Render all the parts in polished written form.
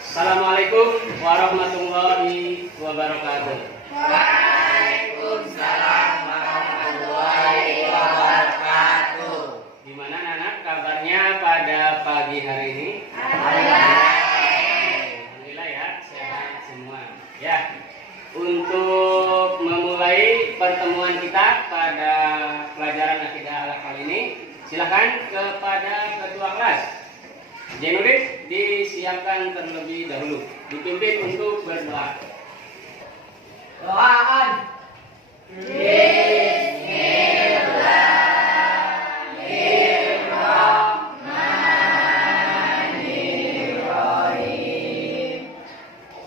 Assalamualaikum warahmatullahi wabarakatuh. Waalaikumsalam warahmatullahi wabarakatuh. Gimana anak kabarnya pada pagi hari ini? Alhamdulillah ya, sehat semua. Ya, untuk memulai pertemuan kita pada pelajaran akidah ala kali ini, silakan kepada ketua kelas Jainuddin disiapkan terlebih dahulu, dipimpin untuk berdoa. Doaan. Bismillahirrahmanirrahim.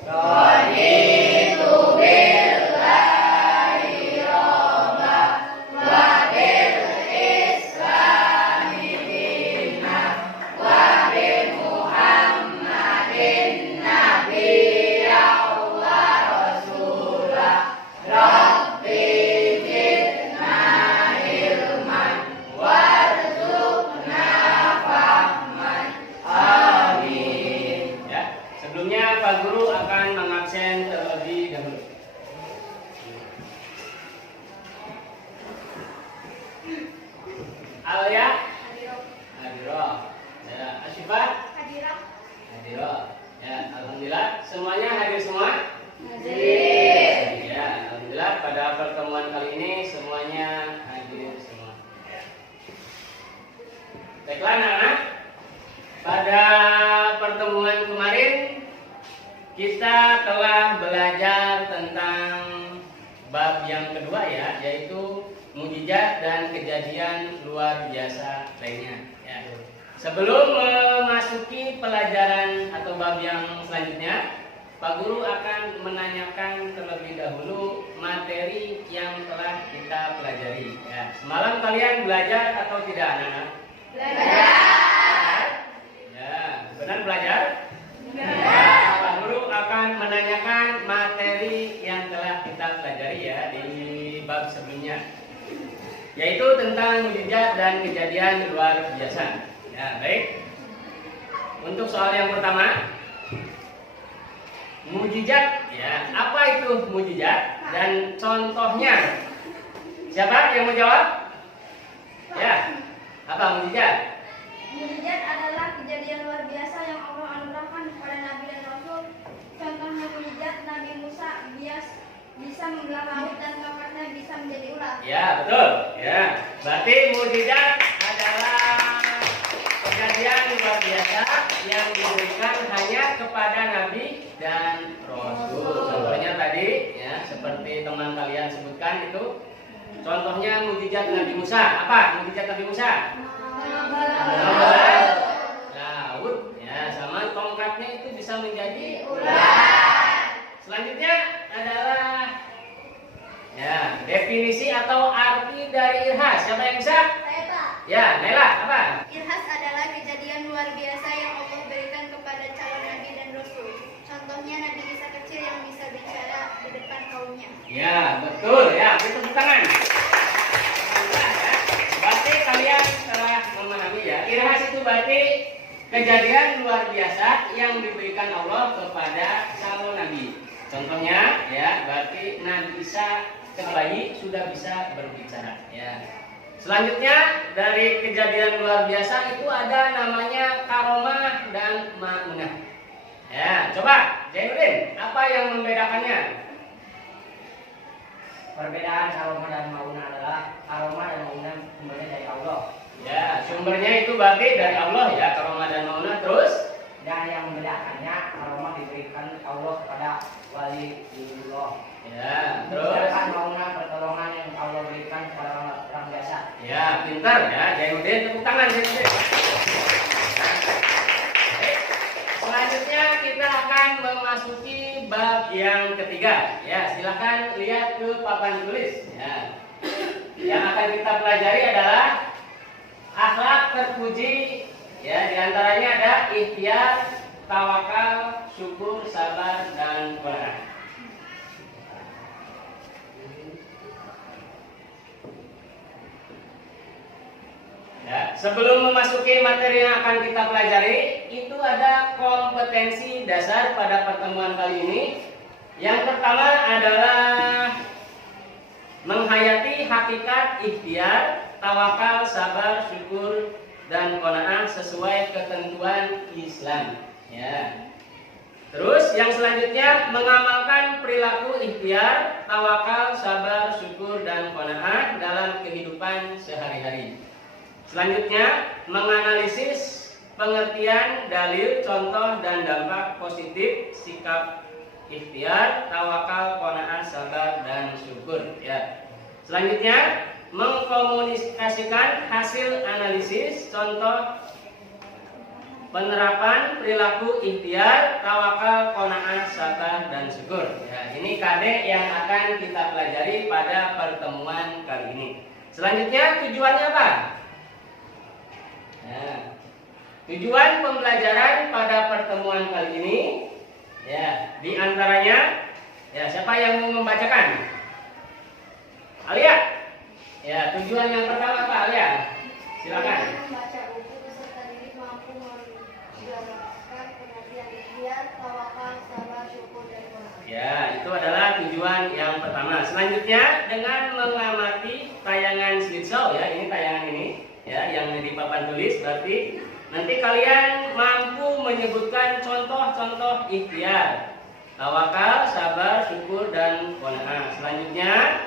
Raditu billahi robba wa bil islami dinan wa bi Muhammadin nabiyyan wa rasulah. Rabbi zidna ilman warzuqna fahman. Amin. Ya, sebelumnya Pak Guru akan mengabsen terlebih dahulu. Alia Hadiroh. Ya, Asyifa Hadiroh. Ya, alhamdulillah semuanya hadir semua. Ya, alhamdulillah pada pertemuan kali ini semuanya hadir semua. Baiklah anak-anak, pada pertemuan kemarin kita telah belajar tentang bab yang kedua ya, yaitu mukjizat dan kejadian luar biasa lainnya. Ya. Sebelum memasuki pelajaran atau bab yang selanjutnya, Pak Guru akan menanyakan terlebih dahulu materi yang telah kita pelajari. Ya. Semalam kalian belajar atau tidak anak-anak? Belajar. Ya, benar belajar? Belajar. Pak Guru akan menanyakan materi yang telah kita pelajari ya di bab sebelumnya, yaitu tentang mukjizat dan kejadian luar biasa. Ya, baik. Untuk soal yang pertama, mukjizat ya, apa itu mukjizat dan contohnya? Siapa yang mau jawab? Ya, apa mukjizat? Mukjizat adalah kejadian luar biasa yang Allah anugerahkan kepada Nabi dan Rasul. Contohnya mukjizat Nabi Musa bisa membelah laut dan tongkatnya bisa menjadi ular. Ya, betul. Ya, berarti mukjizat adalah kejadian luar biasa yang diberikan hanya kepada Nabi dan Rasul. Contohnya tadi, ya, seperti teman kalian sebutkan itu. Contohnya mukjizat Nabi Musa. Apa mukjizat Nabi Musa? Laut, ya, sama tongkatnya itu bisa menjadi ular. Selanjutnya adalah ya, definisi atau arti dari irhas. Siapa yang bisa? Saya Pak. Ya, Naila, apa? Irhas adalah kejadian luar biasa yang Allah berikan kepada calon Nabi dan Rasul. Contohnya Nabi Isa kecil yang bisa bicara di depan kaumnya. Ya, betul. Ya, itu tepuk tangan. Berarti kalian telah memahami ya. Irhas itu berarti kejadian luar biasa yang diberikan Allah kepada calon Nabi. Contohnya ya, berarti Nabi Isa bayi sudah bisa berbicara ya. Selanjutnya dari kejadian luar biasa itu ada namanya karomah dan ma'unah. Ya, coba Jainuddin, apa yang membedakannya? Perbedaan karomah dan maunah adalah karomah dan maunah sumbernya dari Allah. Ya, sumbernya itu berarti dari Allah ya, karomah dan ma'unah. Terus Dan yang membedakannya karomah diberikan Allah kepada waliullah. ya, terus Sedangkan maunah pertolongan yang Allah berikan kepada orang biasa. ya, pintar ya, Jainuddin, tepuk tangan Jainuddin. Baik. Selanjutnya kita akan memasuki bab yang ketiga. Ya, silakan lihat ke papan tulis. Ya. Yang akan kita pelajari adalah akhlak terpuji. Ya, diantaranya ada ikhtiar, tawakal, syukur, sabar, dan qanaah. Ya, sebelum memasuki materi yang akan kita pelajari, itu ada kompetensi dasar pada pertemuan kali ini. Yang pertama adalah menghayati hakikat ikhtiar, tawakal, sabar, syukur, dan qanaah sesuai ketentuan Islam. Ya. Terus yang selanjutnya mengamalkan perilaku ikhtiar, tawakal, sabar, syukur, dan qanaah dalam kehidupan sehari-hari. Selanjutnya menganalisis pengertian dalil, contoh, dan dampak positif sikap ikhtiar, tawakal, qanaah, sabar, dan syukur. Ya. Selanjutnya mengkomunikasikan hasil analisis, contoh, penerapan perilaku ikhtiar, tawakal, qanaah, sabar, dan syukur. Ya, ini KD yang akan kita pelajari pada pertemuan kali ini. Selanjutnya tujuannya apa? Ya, tujuan pembelajaran pada pertemuan kali ini, ya, di antaranya, ya, siapa yang mau membacakan? Alia. Ya, tujuan yang pertama apa, Alia? Silakan. Membaca buku beserta diri mampu menjelaskan pengertian ikhtiar, tawakal, sabar, syukur, dan qanaah. Ya, itu adalah tujuan yang pertama. Selanjutnya dengan mengamati tayangan slideshow, ya, ini tayangan ini, ya, yang di papan tulis. Berarti nanti kalian mampu menyebutkan contoh-contoh ikhtiar, tawakal, sabar, syukur, dan qanaah. Selanjutnya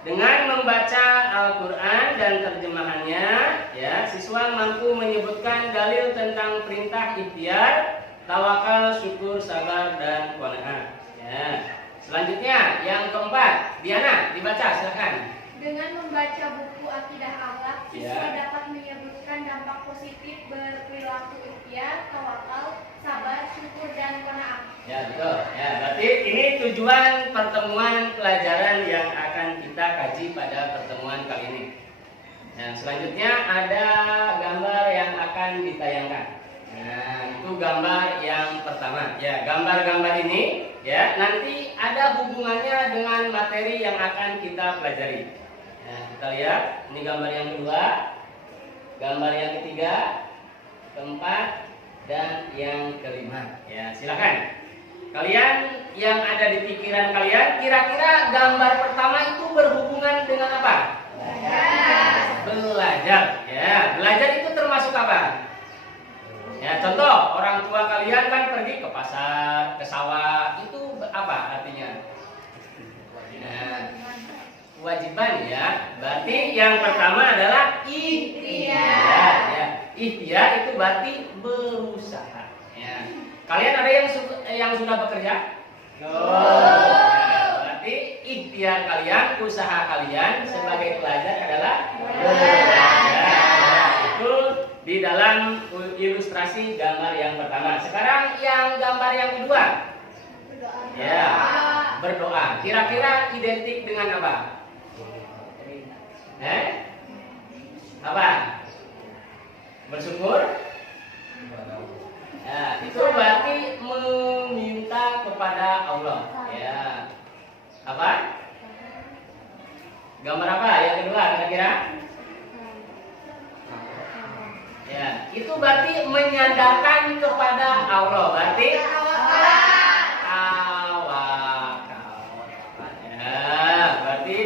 dengan membaca Al-Quran dan terjemahannya, ya, siswa mampu menyebutkan dalil tentang perintah ikhtiar, tawakal, syukur, sabar, dan qanaah. Ya. Selanjutnya yang keempat, Diana, dibaca silakan. Dengan membaca buku akidah akhlak, siswa Ya. dapat menyebutkan dampak positif berperilaku ikhtiar, tawakal, sabar, syukur, dan qanaah. Ya, betul. Ya, berarti ini tujuan pertemuan pelajaran yang akan kita kaji pada pertemuan kali ini. Nah, selanjutnya ada gambar yang akan ditayangkan. Nah, itu gambar yang pertama. Ya, gambar-gambar ini, ya, nanti ada hubungannya dengan materi yang akan kita pelajari. Nah, kita lihat, ini gambar yang kedua, gambar yang ketiga, keempat, dan yang kelima. Ya, silakan. Kalian yang ada di pikiran kalian, kira-kira gambar pertama itu berhubungan dengan apa? Belajar. Ya, belajar itu termasuk apa? Ya, contoh, orang tua kalian kan pergi ke pasar, ke sawah, itu apa artinya? Nah, kewajiban, ya. Berarti yang pertama adalah ikhtiar. Ya, ikhtiar itu berarti berusaha. Ya. Kalian ada yang sudah bekerja? Ya, berarti ikhtiar kalian, usaha kalian sebagai pelajar adalah belajar. Ya, itu di dalam ilustrasi gambar yang pertama. Sekarang yang gambar yang kedua. Ya, berdoa. Kira-kira identik dengan apa? Apa? Bersyukur? Ya, itu berarti meminta kepada Allah. Ya. Apa? Gambar apa yang kedua kira-kira? Ya, itu berarti menyandarkan kepada Allah. Berarti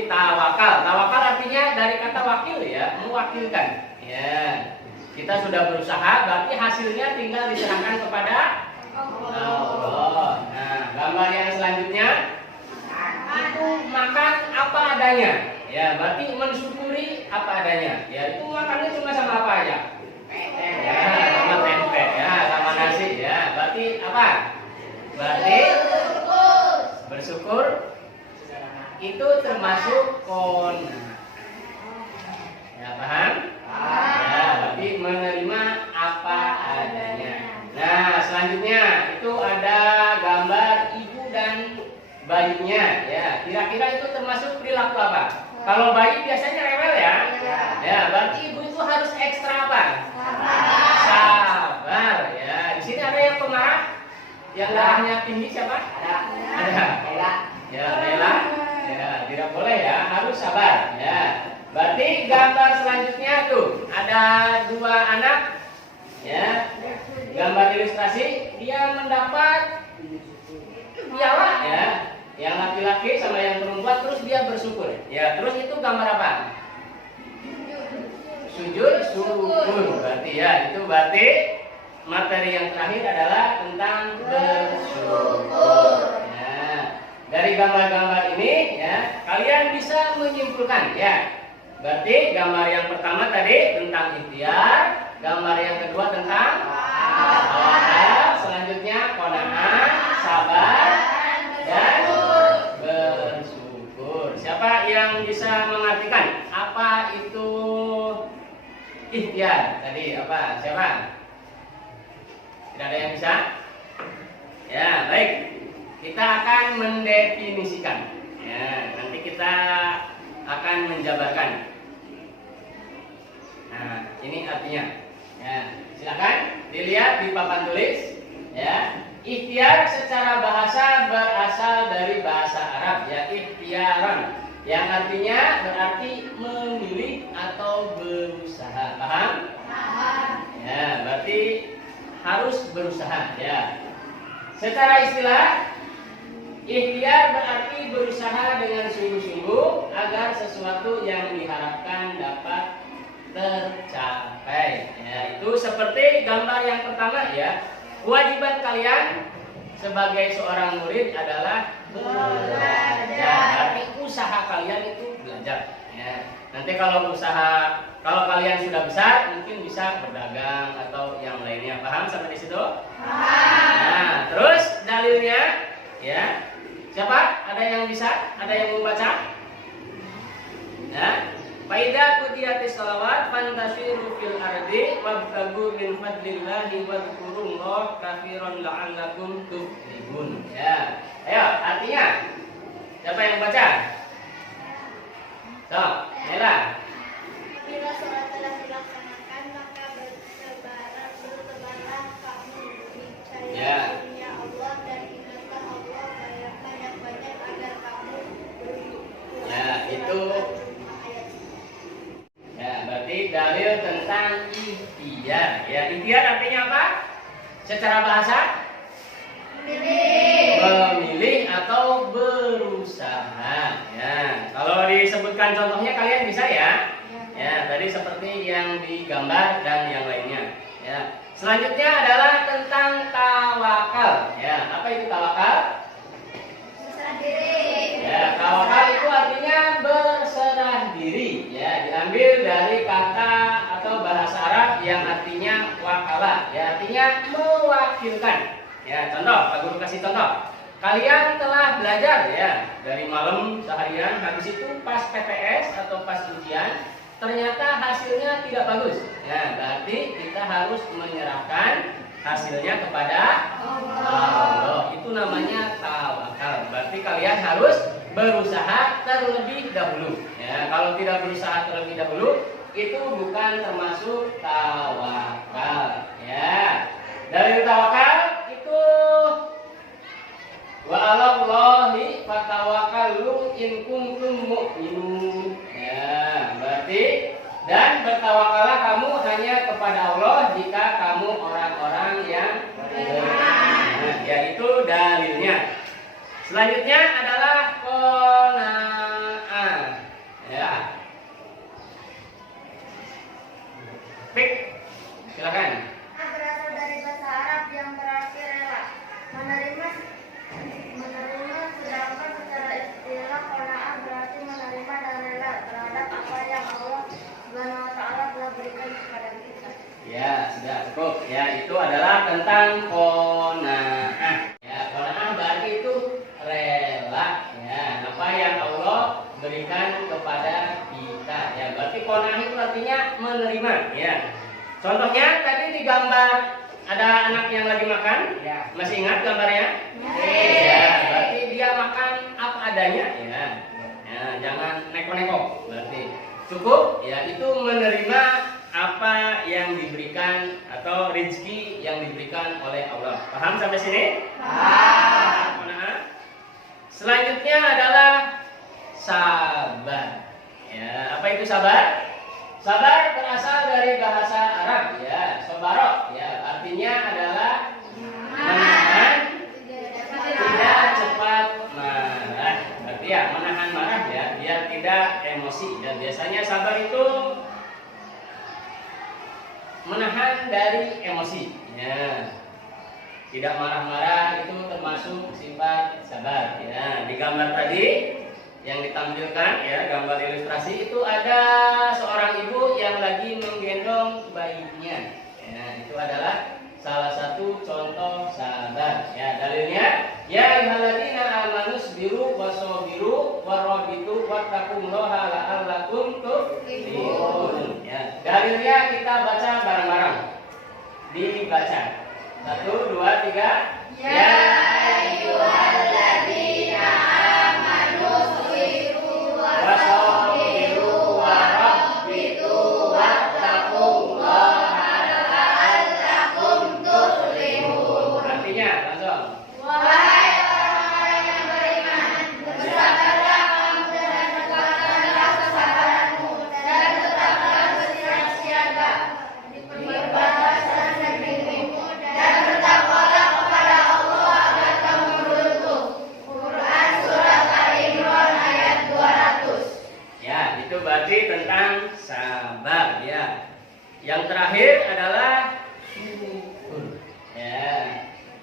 tawakal. Tawakal artinya dari kata wakil, ya, mewakilkan. Ya. Kita sudah berusaha, berarti hasilnya tinggal diserahkan kepada Allah. Nah, gambar yang selanjutnya itu makan apa adanya. Ya, berarti mensyukuri apa adanya. Ya, itu makannya cuma sama apa aja? Ya, sama tempe, ya, sama nasi, ya. Berarti apa? Berarti bersyukur itu termasuk qanaah. Ya, paham? Ya, berarti menerima apa adanya. Nah, selanjutnya itu ada gambar ibu dan bayinya. Ya, kira-kira itu termasuk perilaku apa? Kalau bayi biasanya rewel, ya. Ya, berarti ibu itu harus ekstra apa? Sabar. Ya, di sini ada yang pemarah, yang darahnya tinggi siapa? Ada. Ela. Ya, Bella. Ya, tidak boleh, ya, harus sabar. Ya. Berarti gambar selanjutnya tuh ada dua anak, ya. Gambar ilustrasi, dia mendapat piala, ya. Yang laki-laki sama yang perempuan, terus dia bersyukur. Ya, terus itu gambar apa? Sujud syukur. Berarti ya, itu berarti materi yang terakhir adalah tentang bersyukur. Ya. Dari gambar-gambar ini, ya, kalian bisa menyimpulkan, ya. Berarti gambar yang pertama tadi tentang ikhtiar, gambar yang kedua tentang tawakal, selanjutnya qanaah, sabar, dan bersyukur. Siapa yang bisa mengartikan apa itu ikhtiar tadi? Apa? Siapa? Tidak ada yang bisa? Ya, baik. Kita akan mendefinisikan. Ya, nanti kita akan menjabarkan. Nah, ini artinya. Ya, silakan dilihat di papan tulis. Ya, ikhtiar secara bahasa berasal dari bahasa Arab, ya, ikhtiaran, yang artinya berarti memilih atau berusaha. Paham? Paham. Ya, berarti harus berusaha. Ya. Secara istilah, ikhtiar berarti berusaha dengan sungguh-sungguh agar sesuatu yang diharapkan dapat tercapai. Ya, itu seperti gambar yang pertama, ya. Kewajiban kalian sebagai seorang murid adalah belajar. Berarti usaha kalian itu belajar. Ya. Nanti kalau kalian sudah besar, mungkin bisa berdagang atau yang lainnya. Paham sampai di situ? Paham. Nah, terus dalilnya, ya. Siapa? Ada yang bisa? Ada yang membaca? Ya. Faida qudiyatish shalawat fantashiru fil ardi wabtagu min fadlillahi wadhkurullaha katsiran la'allakum tuflihun. Ya. Ayo, artinya siapa yang baca? So, Nela. Bila sholat telah dilaksanakan, maka bertebaran kamu mencari dunia Allah dan ingatlah Allah banyak-banyak agar kamu bersyukur. Ya, itu. Ya, berarti dalil tentang ikhtiar. Ya, ikhtiar artinya apa? Secara bahasa? Memilih atau berusaha. Ya, kalau disebutkan contohnya kalian bisa, ya. Ya, tadi seperti yang digambar dan yang lainnya. Ya. Selanjutnya adalah tentang tawakal. Ya, apa itu tawakal? Berserah diri. Ya, tawakal itu artinya berserah diri. Ya, diambil dari kata atau bahasa Arab yang artinya wakala. Ya, artinya mewakilkan. Ya, contoh, Pak Guru kasih contoh. Kalian telah belajar, ya, dari malam seharian, habis itu pas PTS atau pas ujian, ternyata hasilnya tidak bagus. Ya, berarti kita harus menyerahkan hasilnya kepada Allah. Itu namanya tawakal. Berarti kalian harus berusaha terlebih dahulu. Ya, kalau tidak berusaha terlebih dahulu, itu bukan termasuk tawakal. Ya, dari tawakal itu wa 'alallahi fatawakkalu in kuntum mu'minun. Ya, berarti dan bertawakallah kamu hanya kepada Allah jika kamu orang-orang yang beriman. Nah, yaitu dalilnya. Selanjutnya adalah qanaah. Ya. Pik, silakan. Berasal dari bahasa Arab yang berarti rela, menerima, sedangkan secara istilah qanaah berarti menerima dan rela terhadap apa yang Allah Subhanahu wa Ta'ala telah berikan kepada kita. Ya, sudah cukup. Ya, itu adalah tentang qanaah. Ya, qanaah berarti itu rela. Ya, apa yang Allah berikan kepada kita. Ya, berarti qanaah itu artinya menerima. Ya. Contohnya tadi digambar ada anak yang lagi makan. Ya. Masih ingat gambarnya? Ya, berarti dia makan apa adanya. Ya. Ya, jangan neko-neko. Berarti cukup. Ya, itu menerima apa yang diberikan atau rezeki yang diberikan oleh Allah. Paham sampai sini? Paham. Selanjutnya adalah sabar. Ya, apa itu sabar? Sabar berasal dari bahasa Arab ya, sobarok ya, artinya adalah menahan tidak cepat marah. Berarti ya menahan marah ya, biar tidak emosi. Dan biasanya sabar itu menahan dari emosi. Ya. Tidak marah-marah itu termasuk sifat sabar. Ya, di gambar tadi yang ditampilkan ya, gambar ilustrasi itu ada seorang ibu yang lagi menggendong bayinya. Ya, itu adalah salah satu contoh sabar. Ya, dalilnya ya ayyuhalladzina amanu sabiru wasabiru warabitu wattaqullaha la'allakum tuflihun. Ya, dalilnya kita baca bareng-bareng. Dibaca. 1, 2, 3. Ya ayyuhalladzina amanu sabiru wasabiru warabitu wattaqullaha la'allakum tuflihun. Artinya langsung. Wahai orang-orang yang beriman, bersabarlah kamu dan kuatkanlah kesabaranmu dan tetaplah bersiap-siaga. Berbalas dan dirimu dan bertakwalah kepada Allah agar kamu beruntung. Quran Surat Al-Imran ayat 200. Ya, itu berarti tentang sabar ya. Yang terakhir adalah syukur. Ya.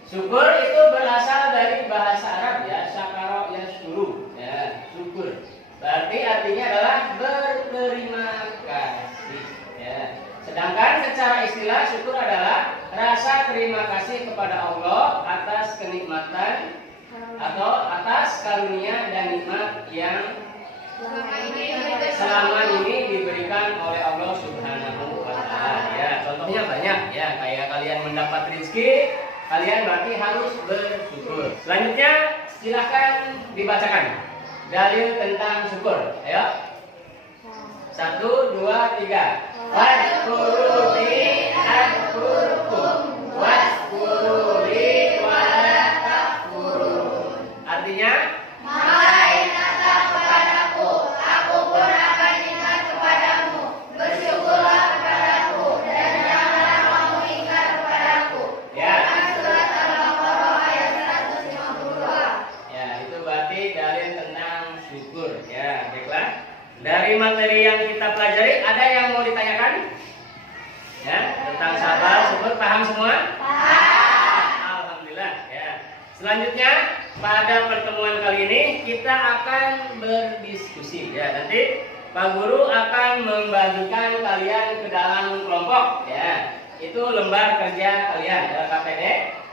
Syukur itu berasal dari bahasa Arab ya, syakara yashkuru. Ya, syukur. Berarti artinya adalah berterima kasih. Ya. Sedangkan secara istilah syukur adalah rasa terima kasih kepada Allah atas kenikmatan atau atas karunia dan nikmat yang selama ini diberikan oleh Allah Subhanahu wa taala. Ya, contohnya banyak ya, kayak kalian mendapat rezeki, kalian berarti harus bersyukur. Selanjutnya silakan dibacakan dalil tentang syukur. Ayo. 1, 2, 3. Wadkuruni adkurkum waskuruni wala takfurun. Artinya Maka ingatlah kepadaku, aku pun akan ingat kepadamu. Bersyukurlah kepadaku dan janganlah kamu ingat kepadaku. ya, Surat Al-Baqarah ayat 152. ya itu berarti dalil tentang syukur. Ya, baiklah. Dari materi yang kita pelajari ada yang mau ditanyakan? Ya, tentang sabar, syukur paham semua? Alhamdulillah ya. Selanjutnya pada pertemuan kali ini kita akan berdiskusi ya. Nanti Pak Guru akan membagikan kalian ke dalam kelompok ya. Itu lembar kerja kalian LKPD.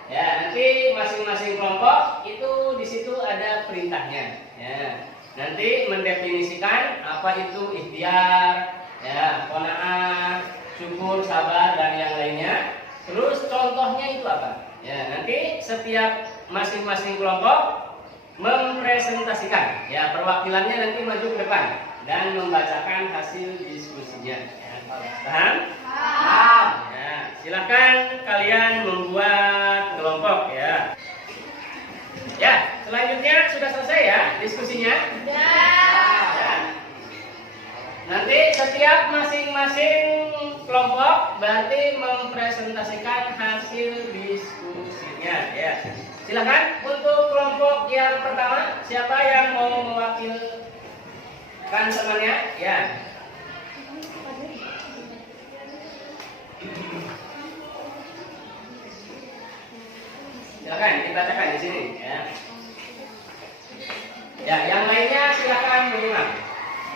Ya, nanti masing-masing kelompok itu di situ ada perintahnya ya. Nanti mendefinisikan apa itu ikhtiar, ya, qanaah, syukur, sabar dan yang lainnya. Terus contohnya itu apa? Ya, nanti setiap masing-masing kelompok mempresentasikan. Ya, perwakilannya nanti maju ke depan dan membacakan hasil diskusinya. Ya, paham? Paham. Ya, silakan kalian membuat kelompok ya. Ya, selanjutnya sudah selesai ya diskusinya? Ya. Nanti setiap masing-masing kelompok berarti mempresentasikan hasil diskusinya ya. Silakan untuk kelompok yang pertama, siapa yang mau mewakilkan temannya? Ya. Silakan dibacakan di sini ya. Ya, yang lainnya silakan menyimak.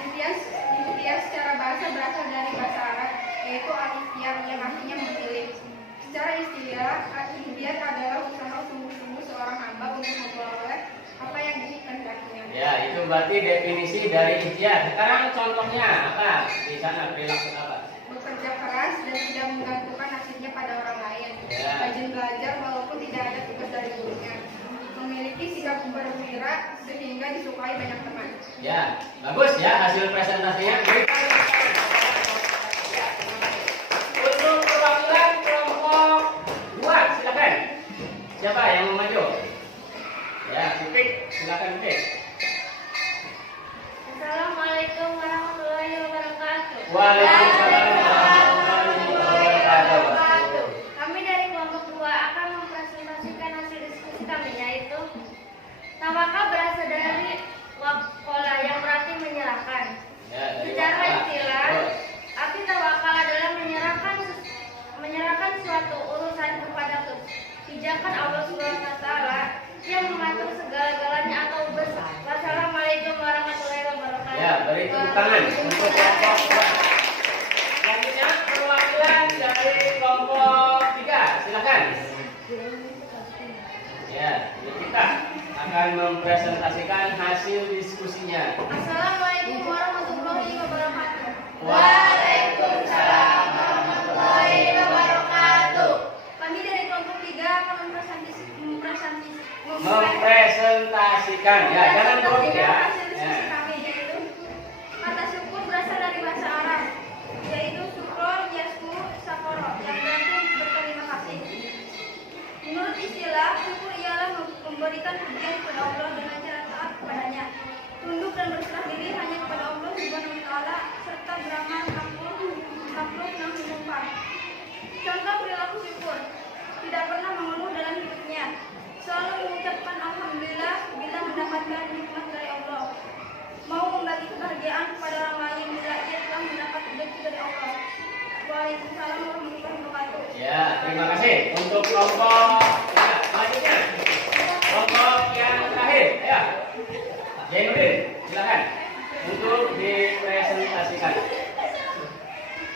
Ikhtiar secara bahasa berasal dari bahasa Arab, yaitu al-ikhtiar yang artinya memilih. Secara istilah, ikhtiar adalah usaha sungguh-sungguh seorang hamba untuk memperoleh apa yang dikehendakinya. Ya, itu berarti definisi dari ikhtiar. Sekarang contohnya apa? Di sana perilaku apa? Bekerja keras dan tidak menggantungkan nasibnya pada orang lain. Ya. Rajin belajar walaupun tidak ada tugas dari gurunya. Memiliki sikap berwira sehingga disukai banyak teman. Ya, bagus ya hasil presentasinya. Ya. Untuk perwakilan kelompok 2, silakan. Siapa yang mau maju? Ya, Pipik, silakan Pipik. Assalamualaikum warahmatullahi tangan untuk kelompok 2. Selanjutnya perwakilan dari kelompok 3, silakan. Ya, jadi kita akan mempresentasikan hasil diskusinya. Assalamualaikum warahmatullahi wabarakatuh. Waalaikumsalam warahmatullahi wabarakatuh. Kami dari kelompok 3 akan Mempresentasikan, ya jangan grogi ya. hasil diskusi kami, yaitu kata syukur berasal dari bahasa Arab, yaitu syukur, yasku, sakoro, yang berarti berterima kasih. Menurut istilah, syukur ialah memberikan pujian kepada Allah dengan cara taat kepadanya, tunduk dan berserah diri hanya kepada Allah Subhanahu wa taala, serta beramal takluk dan menyembah. Contoh perilaku syukur: tidak pernah mengeluh dalam hidupnya, selalu mengucapkan alhamdulillah bila mendapatkan nikmat dari Allah, mau membagi kebahagiaan kepada orang lain bila ia telah mendapat rezeki dari Allah. Waalaikumsalam warahmatullahi wabarakatuh. Ya, terima kasih untuk kelompok. Ya, selanjutnya kelompok yang terakhir, ya. Jainuddin, silakan untuk dipresentasikan.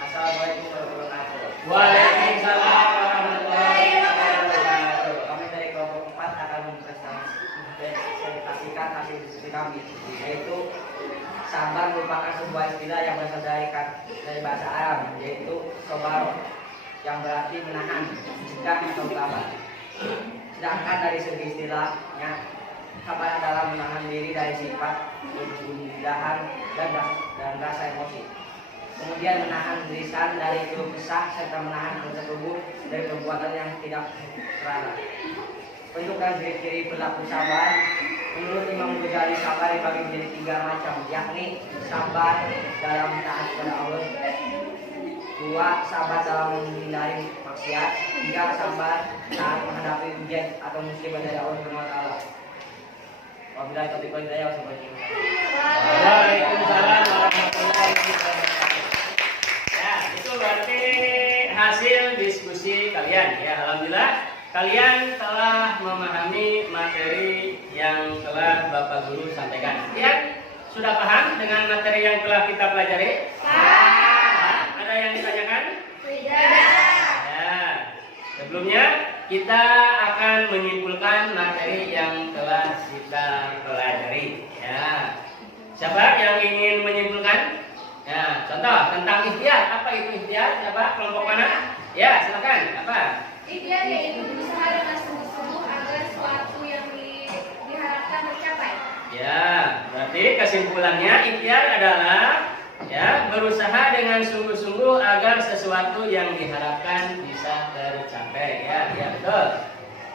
Assalamualaikum warahmatullahi wabarakatuh. Waalaikumsalam warahmatullahi wabarakatuh. Kami dari kelompok 4 akan mempresentasikan hasil diskusi kami, yaitu sabar merupakan sebuah istilah yang berasal dari bahasa Arab, yaitu sobaro, yang berarti menahan, mencegah atau sabar. Sedangkan dari segi istilahnya, sabar adalah menahan diri dari sifat kegundahan dan rasa emosi. Kemudian menahan lisan dari keluh kesah serta menahan anggota tubuh dari perbuatan yang tidak terlarang. Bentuk dan ciri-ciri perilaku sabar menurut Imam Ghazali, sabar dibagi menjadi 3 macam, yakni sabar dalam taat kepada Allah, 2 sabar dalam menghindari maksiat, 3 sabar saat menghadapi ujian atau musibah dari Allah Subhanahu wa taala. Wabillahi taufiq wal hidayah. Waalaikumsalam warahmatullahi wabarakatuh. Ya, itu berarti hasil diskusi kalian. Ya, alhamdulillah kalian telah memahami materi yang telah Bapak Guru sampaikan. Kalian sudah paham dengan materi yang telah kita pelajari? Paham. Ada yang ditanyakan? Tidak. Ya. Sebelumnya kita akan menyimpulkan materi yang telah kita pelajari. Ya. Siapa yang ingin menyimpulkan? Ya, contoh tentang ikhtiar. Apa itu ikhtiar? Siapa? Kelompok mana? Ya, silakan. Apa? Ikhtiar yaitu berusaha dengan sungguh-sungguh agar sesuatu yang diharapkan tercapai. Ya, berarti kesimpulannya ikhtiar adalah ya berusaha dengan sungguh-sungguh agar sesuatu yang diharapkan bisa tercapai. Ya betul.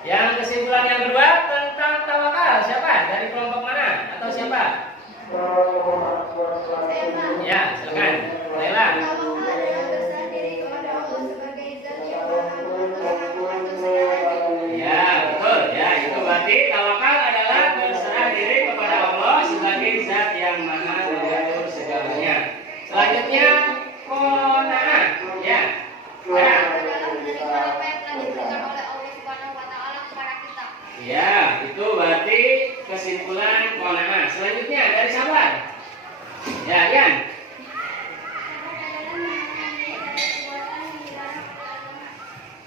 Yang kesimpulan yang kedua tentang tawakal. Siapa? Dari kelompok mana? Atau siapa? Ya, silakan. Laila. Tawakal adalah berserah diri kepada Allah sebagai zat yang maha mengatur segalanya. Ya, betul. Ya, itu berarti tawakal adalah berserah diri kepada Allah sebagai zat yang maha mengatur segalanya. Selanjutnya qanaah. Ya. Qanaah adalah menerima apa yang telah diberikan oleh Allah Subhanahu wa taala kepada kita. Ya, itu berarti kesimpulan qanaah. Selanjutnya dari siapa? Ya, Yan.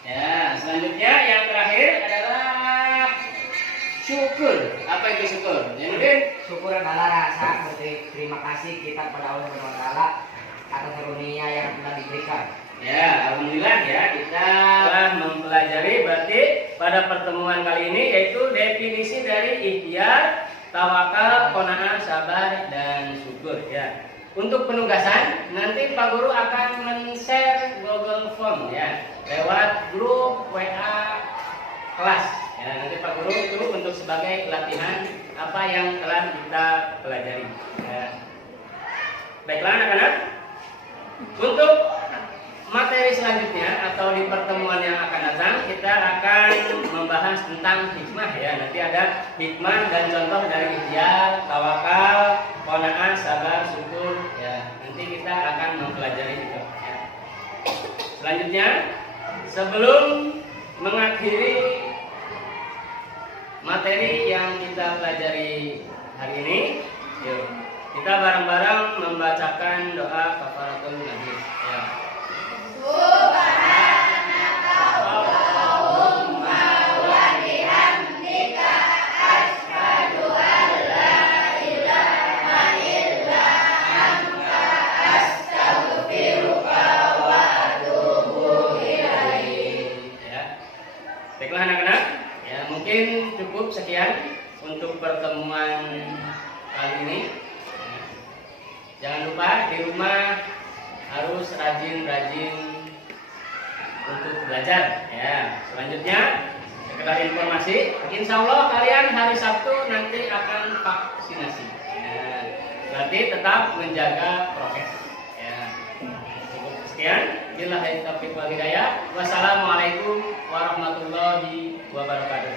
Ya, selanjutnya yang terakhir adalah syukur. Apa itu syukur? Jainuddin? Syukur adalah rasa berterima kasih kita kepada Allah Subhanahu wa taala atas karunia yang telah diberikan. Ya, alhamdulillah ya kita telah mempelajari berarti pada pertemuan kali ini yaitu definisi dari ikhtiar, tawakal, qanaah, sabar dan syukur ya. Untuk penugasan nanti Pak Guru akan men-share Google Form ya lewat grup WA kelas. Ya, nanti Pak Guru itu untuk sebagai latihan apa yang telah kita pelajari. Ya. Baiklah anak-anak, untuk materi selanjutnya atau di pertemuan yang akan datang kita akan membahas tentang hikmah ya. Nanti ada hikmah dan contoh dari ikhtiar, tawakal, qanaah, sabar, syukur ya. Nanti kita akan mempelajari itu ya. Selanjutnya sebelum mengakhiri materi yang kita pelajari hari ini, yuk Kita bareng-bareng membacakan doa kafaratul majlis. Ya. Baiklah anak-anak, ya mungkin cukup sekian untuk pertemuan kali ini. Jangan lupa di rumah harus rajin-rajin untuk belajar. Ya, selanjutnya sekedar informasi, insya Allah kalian hari Sabtu nanti akan vaksinasi. Ya, berarti tetap menjaga prokes. Ya, cukup sekian. Billahi taufiq wal hidayah. Wassalamualaikum warahmatullahi wabarakatuh.